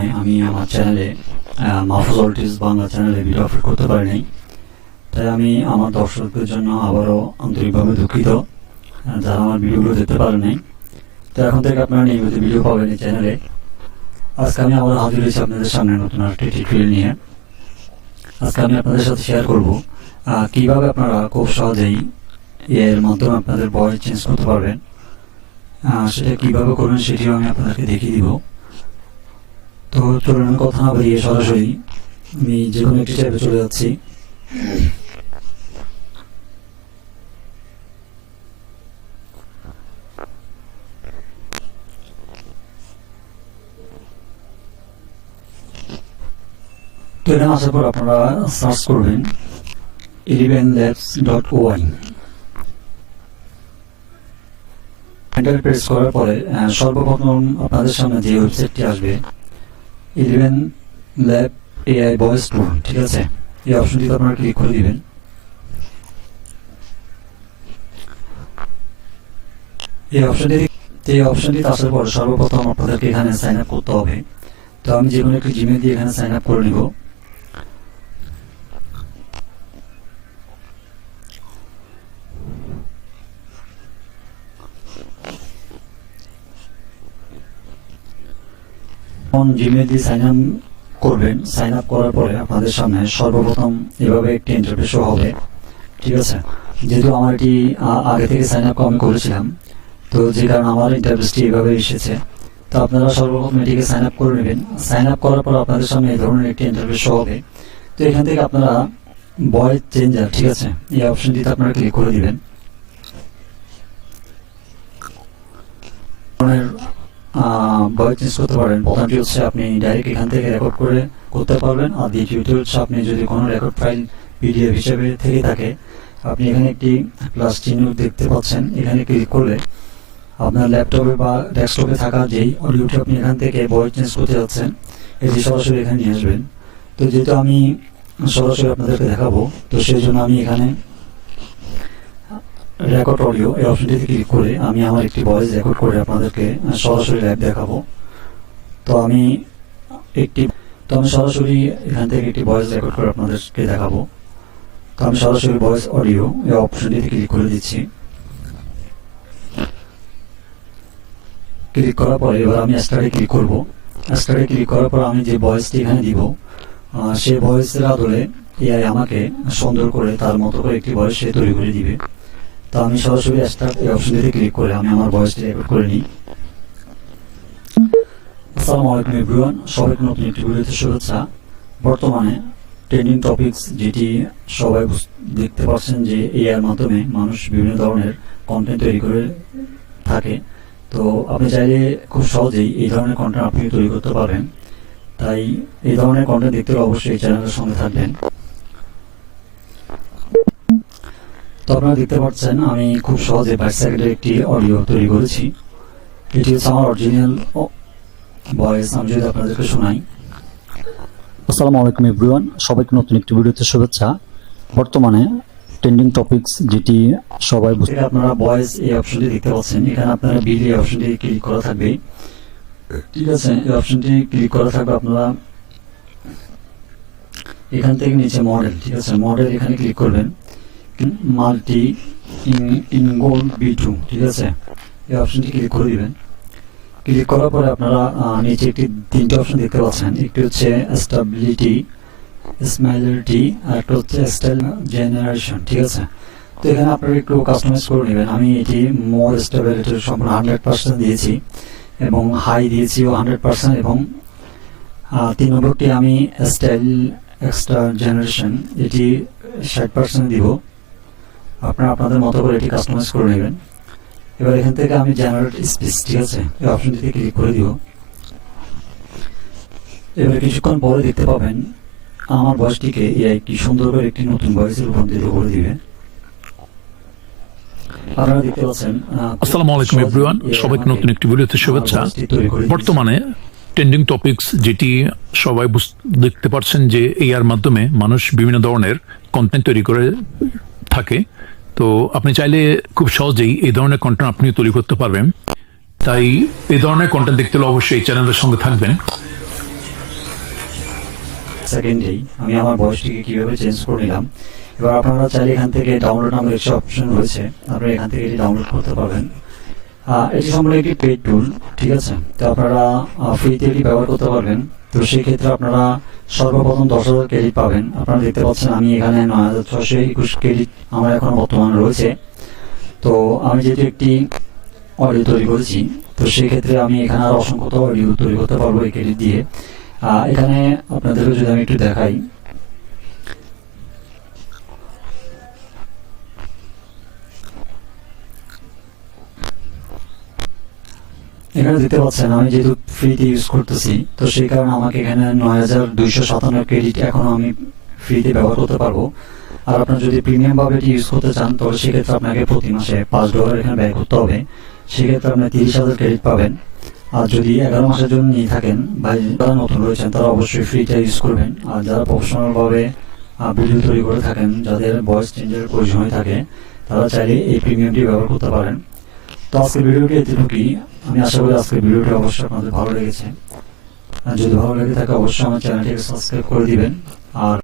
কারণে আমি আমার চ্যানেলে মাহফুজ অল্টিস বাংলা চ্যানেলে ভিডিও আপলোড করতে পারি নাই। তাই আমি আমার দর্শকদের জন্য আবারও আন্তরিকভাবে দুঃখিত যারা আমার ভিডিওগুলো দেখতে পারেন নাই। তো এখন থেকে আপনারা নিয়মিত ভিডিও পাবেন এই চ্যানেলে। আজকে আমি আবার হাজির হয়েছি আপনাদের সামনে নতুন একটি টিউটোরিয়াল নিয়ে। আজকে আমি আপনাদের সাথে শেয়ার করব কিভাবে আপনারা খুব সহজেই এর মাধ্যমে আপনাদের ভয়েস চেঞ্জ করতে পারবেন। সেটা কিভাবে করবেন সেটিও আমি আপনাদেরকে দেখিয়ে দিব। তো চলুন কথা না বাড়িয়ে সরাসরি আমি যে কোনো একটি ট্যাবে চলে যাচ্ছি। তো এখানে আসার পর আপনারা সার্চ করবেন elevenlabs.oi। এন্টার প্রেস করার পরে সর্বপ্রথম আপনাদের সামনে যে ওয়েবসাইটটি আসবে 11 ল্যাব এআই ভয়েস টুল, ঠিক আছে, এই অপশনটিতে আপনারা ক্লিক করে দিবেন। এই অপশনটিতে আসার পর সর্বপ্রথম আপনাদেরকে এখানে সাইন আপ করতে হবে। তো আমি যে কোনো একটি জিমেল দিয়ে এখানে সাইন আপ করে নিব। জিমেল দিয়ে সাইন আপ করবেন। সাইন আপ করার পরে আপনাদের সামনে সর্বপ্রথম এভাবে একটি ইন্টারফেস হবে, ঠিক আছে। যেহেতু আমার এটি আগে থেকে সাইন আপ আমি করেছিলাম, তো যে কারণে আমার ইন্টারফেসটি এভাবে এসেছে। তো আপনারা সর্বপ্রথম এটিকে সাইন আপ করে নেবেন। সাইন আপ করার পর আপনাদের সামনে এই ধরনের একটি ইন্টারফেস হবে। তো এখান থেকে আপনারা ভয়েস চেঞ্জার, ঠিক আছে, এই অপশনটিতে আপনারা ক্লিক করে দিবেন। ভয়েস চেঞ্জ করতে পারেন। প্রথমটি হচ্ছে আপনি ডাইরেক্ট এখান থেকে রেকর্ড করে করতে পারবেন, আর দ্বিতীয়টি হচ্ছে আপনি যদি কোনো রেকর্ড ফাইল পিডিএফ হিসেবে থেকে থাকে, আপনি এখানে একটি প্লাস চিহ্ন দেখতে পাচ্ছেন, এখানে ক্লিক করলে আপনার ল্যাপটপে বা ডেস্কটপে থাকা যেই অডিওটি আপনি এখান থেকে ভয়েস চেঞ্জ করতে যাচ্ছেন এটি সরাসরি এখানে নিয়ে আসবেন। তো যেহেতু আমি সরাসরি আপনাদেরকে দেখাবো, তো সেই জন্য আমি এখানে রেকর্ড অডিও এই অপশনটিতে ক্লিক করে আমি আমার একটি ভয়েস রেকর্ড করে আপনাদেরকে সরাসরি লাইভ দেখাবো। তো আমি সরাসরি এখান থেকে একটি ভয়েস রেকর্ড করে আপনাদেরকে দেখাবো। তো আমি সরাসরি ভয়েস অডিও এই অপশনটিতে ক্লিক করে দিচ্ছি। ক্লিক করার পরে এবার আমি স্টার্টে ক্লিক করব। স্টার্টে ক্লিক করার পর আমি যে ভয়েসটি এখানে দিব সেই ভয়েসের আদলে এআই আমাকে সুন্দর করে তার মতো করে একটি ভয়েস সে তৈরি করে দিবে। তো আমি সরাসরি স্টার্ট এই অপশনটিতে ক্লিক করে আমি আমার ভয়েসটি রেকর্ড করে নিই। আসসালামু আলাইকুম এভরিওয়ান, সবাইকে নতুন একটি ভিডিওতে শুভেচ্ছা। বর্তমানে ট্রেন্ডিং টপিকস যেটি সবাই দেখতে পাচ্ছেন যে এআইয়ের মাধ্যমে মানুষ বিভিন্ন ধরনের কন্টেন্ট তৈরি করে থাকে। তো আপনি চাইলে খুব সহজেই এই ধরনের কন্টেন্ট আপনি তৈরি করতে পারবেন। তাই এই ধরনের কন্টেন্ট দেখতে হলে অবশ্যই এই চ্যানেলের সঙ্গে থাকবেন। তো আপনারা দেখতে পাচ্ছেন আমি খুব সহজে 22 সেকেন্ডের একটি অডিও তৈরি করেছি। এটি হচ্ছে আমার অরিজিনাল ভয়েস। আমি যদি আপনাদেরকে শোনাই। আসসালামু আলাইকুম এভরিওয়ান, সবাইকে নতুন একটি ভিডিওতে শুভেচ্ছা। বর্তমানে ট্রেন্ডিং টপিকস যেটি সবাই আপনারা ভয়েস এই অপশনটি দেখতে পাচ্ছেন। এখানে আপনারা বিল এই অপশনটি ক্লিক করা থাকবে, ঠিক আছে। এই অপশনটি ক্লিক করা থাকবে। আপনারা এখান থেকে নিচে মডেল, ঠিক আছে, মডেল এখানে ক্লিক করবেন। মাল্টি ইনগোল B2, ঠিক আছে, এই অপশনটি ক্লিক করে দিবেন। ক্লিক করার পরে আপনারা নিচে তিনটে অপশন দেখতে পাচ্ছেন। একটি হচ্ছে স্টেবিলিটি, স্মাইলারিটি, আর একটা হচ্ছে স্টাইল জেনারেশন, ঠিক আছে। তো এখানে আপনারা একটু কাস্টমাইজ করে নেবেন। আমি এটি মোর স্টেবিলিটি সম্পূর্ণ 100% দিয়েছি এবং হাই দিয়েছি 100%, এবং 3 নম্বরটি আমি স্টাইল এক্সট্রা জেনারেশন এটি 60% দিব। আপনারা আপনাদের মতো করে এটি কাস্টমাইজ করে নেবেন। এবার এখান থেকে আমি জেনারেট স্পিচ, ঠিক আছে, এই অপশনটিতে ক্লিক করে দিব। এবার কিছুক্ষণ পরে দেখতে পাবেন আমার ভয়েসটিকে এআই কি সুন্দর করে একটি নতুন ভয়েসে রূপান্তরিত করে দিবে। আপনারা দেখতে পাচ্ছেন। আসসালামু আলাইকুম এভরিওয়ান, সবাইকে নতুন একটি ভিডিওতে শুভেচ্ছা। বর্তমানে ট্রেন্ডিং টপিকস যেটি সবাই দেখতে পাচ্ছেন যে এআইয়ের মাধ্যমে মানুষ বিভিন্ন ধরনের কন্টেন্ট তৈরি করে থাকে। তো আপনি চাইলে খুব সহজেই এই ধরনের কন্টেন্ট আপনি তৈরি করতে পারবেন। তাই এই ধরনের কন্টেন্ট দেখতে হলে অবশ্যই এই চ্যানেলের সঙ্গে থাকবেন। সেকেন্ডেই আমি আমার ভয়েসটিকে কীভাবে চেঞ্জ করে নিলাম। এবার আপনারা চাইলে এখান থেকে ডাউনলোড নামের একটা অপশন রয়েছে, আপনারা এখান থেকে এটি ডাউনলোড করতে পারবেন। এটি সম্পূর্ণ একটি পেড টুল, ঠিক আছে। তো আপনারা ফ্রিতে এটি ব্যবহার করতে পারবেন। তো সেই ক্ষেত্রে আপনারা সর্বপ্রথম 10,000 ক্রেডিট পাবেন। আপনারা দেখতে পাচ্ছেন আমি এখানে 9,621 ক্রেডিট আমার এখন বর্তমান রয়েছে। তো আমি যেহেতু একটি অডিও তৈরি করেছি, তো সেই ক্ষেত্রে আমি এখানে আরও অসংখ্য অডিও তৈরি করতে পারবো এই ক্রেডিট দিয়ে। এখানে আপনাদেরকে যদি আমি একটু দেখাই, এখানে দেখতে পাচ্ছেন আমি যেহেতু ফ্রিতে ইউজ করতেছি, তো সেই কারণে আমাকে এখানে 9,257 ক্রেডিট এখন আমি ফ্রিতে ব্যবহার করতে পারবো। আর আপনার যদি প্রিমিয়াম ভাবে এটি ইউজ করতে চান, তাহলে সেক্ষেত্রে আপনাকে প্রতি মাসে $5 এখানে ব্যয় করতে হবে। সেক্ষেত্রে আপনি 30,000 ক্রেডিট পাবেন। আর যদি 11 মাসের জন্য নিয়ে থাকেন বা যারা নতুন রয়েছেন তারা অবশ্যই ফ্রিটা ইউজ করবেন। আর যারা প্রফেশনাল ভাবে ভিডিও তৈরি করে থাকেন, যাদের ভয়েস চেঞ্জের প্রয়োজন হয়ে থাকে, তারা চাইলে এই প্রিমিয়ামটি ব্যবহার করতে পারেন। তো আজকের ভিডিওটি এতটুকুই। আমি আশা করি আজকের ভিডিওটি অবশ্যই আপনাদের ভালো লেগেছে। আর যদি ভালো লেগে থাকে অবশ্যই আমার চ্যানেলটিকে সাবস্ক্রাইব করে দিবেন। আর